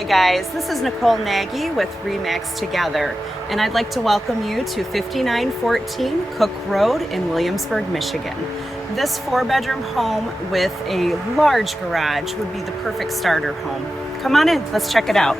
Hi guys, this is Nicole Nagy with Remax Together, and I'd like to welcome you to 5914 Cook Road in Williamsburg, Michigan. This 4-bedroom home with a large garage would be the perfect starter home. Come on in, let's check it out.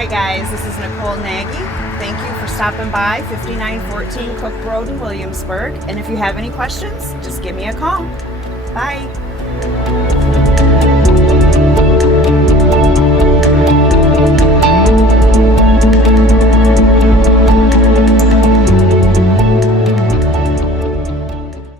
Hi guys, this is Nicole Nagy. Thank you for stopping by 5914 Cook Road in Williamsburg. And if you have any questions, just give me a call. Bye.